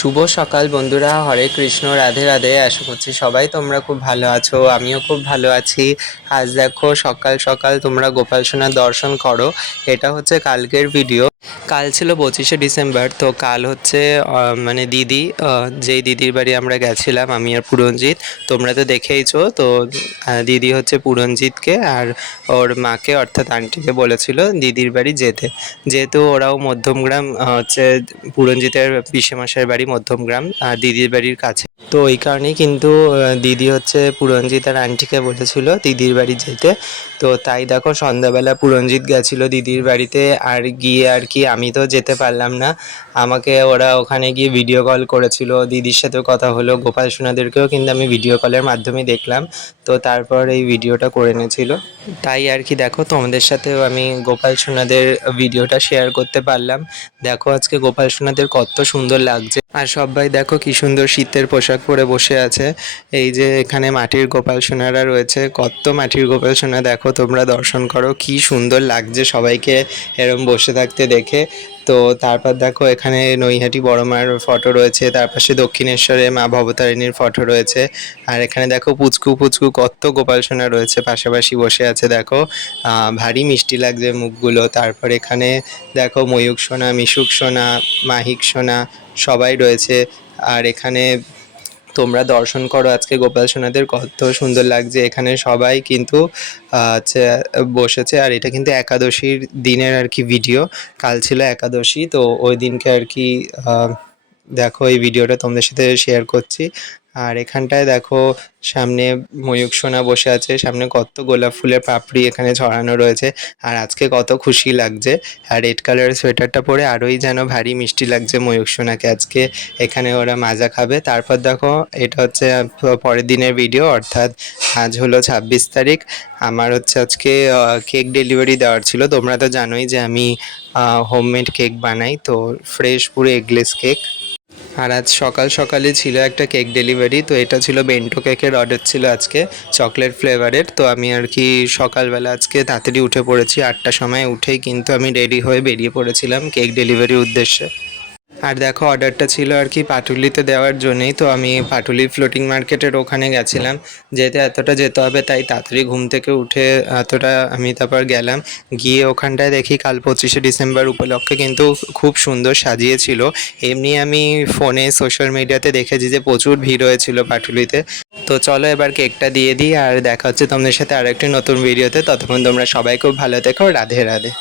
শুভ সকাল বন্ধুরা, হরে কৃষ্ণ, রাধে রাধে। আশা করছি সবাই তোমরা খুব ভালো আছো, আমিও খুব ভালো আছি। আজ দেখো সকাল সকাল তোমরা গোপাল সোনার দর্শন করো, এটা হচ্ছে কালকের ভিডিও কাল ছিল পঁচিশে ডিসেম্বর, তো কাল হচ্ছে মানে দিদি যেই দিদির বাড়ি আমরা গেছিলাম, আমি আর পুরঞ্জিত তোমরা তো দেখেইছো, তো দিদি হচ্ছে পুরঞ্জিতকে আর ওর মাকে, অর্থাৎ আন্টিকে বলেছিল দিদির বাড়ি যেতে। যেহেতু ওরাও মধ্যমগ্রাম হচ্ছে পুরঞ্জিতের পিসেমশাইয়ের বাড়ি মধ্যমগ্রাম আর দিদির বাড়ির কাছে। তো ওই কারণেই কিন্তু দিদি হচ্ছে পুরঞ্জিত আর আন্টিকে বলেছিল দিদির বাড়ি যেতে। তো তাই দেখো সন্ধ্যাবেলা পুরঞ্জিত গেছিল দিদির বাড়িতে, আর গিয়ে আর কি আমি তো যেতে পারলাম না। আমাকে ওরা ওখানে গিয়ে ভিডিও কল করেছিল, দিদির সাথেও কথা হলো, গোপাল সোনাদেরকেও কিন্তু আমি ভিডিও কলের মাধ্যমে দেখলাম। তো তারপর এই ভিডিওটা করে নিয়েছিল তাই আর কি, দেখো তোমাদের সাথেও আমি গোপাল সোনাদের ভিডিওটা শেয়ার করতে পারলাম। দেখো আজকে গোপাল সোনাদের কত সুন্দর লাগছে। আর সবাই দেখো কি সুন্দর শীতের পোশাক পরে বসে আছে। এই যে এখানে মাটির গোপাল সোনারা রয়েছে, কত মাটির গোপাল সোনা, দেখো তোমরা দর্শন করো, কি সুন্দর লাগছে সবাইকে এরম বসে থাকতে দেখে। তো তারপর দেখো এখানে নৈহাটি বড় মায়ের ফটো রয়েছে, তার পাশে দক্ষিণেশ্বরে মা ভবতারিণীর ফটো রয়েছে, আর এখানে দেখো পুচকু পুচকু কত গোপাল সোনা রয়েছে পাশাপাশি বসে আছে দেখো ভারী মিষ্টি লাগছে মুখগুলো, তারপর এখানে দেখো ময়ূক সোনা, মিশুক সোনা, মাহিক সোনা সবাই রয়েছে, আর এখানে তোমরা দর্শন করো আজকে গোপাল সোনাদের, কত সুন্দর লাগছে। এখানে সবাই কিন্তু বসেছে। আর এটা কিন্তু একাদশীর দিনের আর কি ভিডিও কাল ছিল একাদশী, তো ওই দিনকে আর কি দেখো এই ভিডিওটা তোমাদের সাথে শেয়ার করছি। আর এখানটায় দেখো সামনে ময়ূক সোনা বসে আছে, সামনে কত গোলাপ ফুলের পাপড়ি এখানে ছড়ানো রয়েছে, আর আজকে কত খুশি লাগছে। আর রেড কালারের সোয়েটারটা পরে আরোই যেন ভারী মিষ্টি লাগছে ময়ূক সোনাকে আজকে। এখানে ওরা মাজা খাবে। তারপর দেখো, এটা হচ্ছে পরের দিনের ভিডিও অর্থাৎ আজ হলো ছাব্বিশ তারিখ। আমার হচ্ছে আজকে কেক ডেলিভারি দেওয়ার ছিল। তোমরা তো জানোই যে আমি হোমমেড কেক বানাই, তো ফ্রেশ পুরো এগলেস কেক আর আজ সকাল সকালে ছিল একটা কেক ডেলিভারি তো এটা ছিল বেন্টো কেকের অর্ডার ছিল আজকে চকলেট ফ্লেভারের তো আমি আর কি সকালবেলা আজকে তাড়াতাড়ি উঠে পড়েছি, আটটার সময় উঠেই কিন্তু আমি রেডি হয়ে বেরিয়ে পড়েছিলাম কেক ডেলিভারির উদ্দেশ্যে। আর দেখো অর্ডারটা ছিল আর কি পাটুলিতে দেওয়ার জন্যই, তো আমি পাটুলি ফ্লোটিং মার্কেটের ওখানে গেছিলাম। যেতে এতটা যেতে হবে, তাই তাড়াতাড়ি ঘুম থেকে উঠে এতটা আমি তারপর গেলাম। গিয়ে ওখানটায় দেখি কাল পঁচিশে ডিসেম্বর উপলক্ষে কিন্তু খুব সুন্দর সাজিয়েছিল। এমনি আমি ফোনে সোশ্যাল মিডিয়াতে দেখেছি যে প্রচুর ভিড় হয়েছিল পাটুলিতে। তো চলো এবার কেকটা দিয়ে দিই, আর দেখা হচ্ছে তোমাদের সাথে আরেকটি নতুন ভিডিওতে ততক্ষণ তোমরা সবাই খুব ভালো থেকো, রাধে রাধে।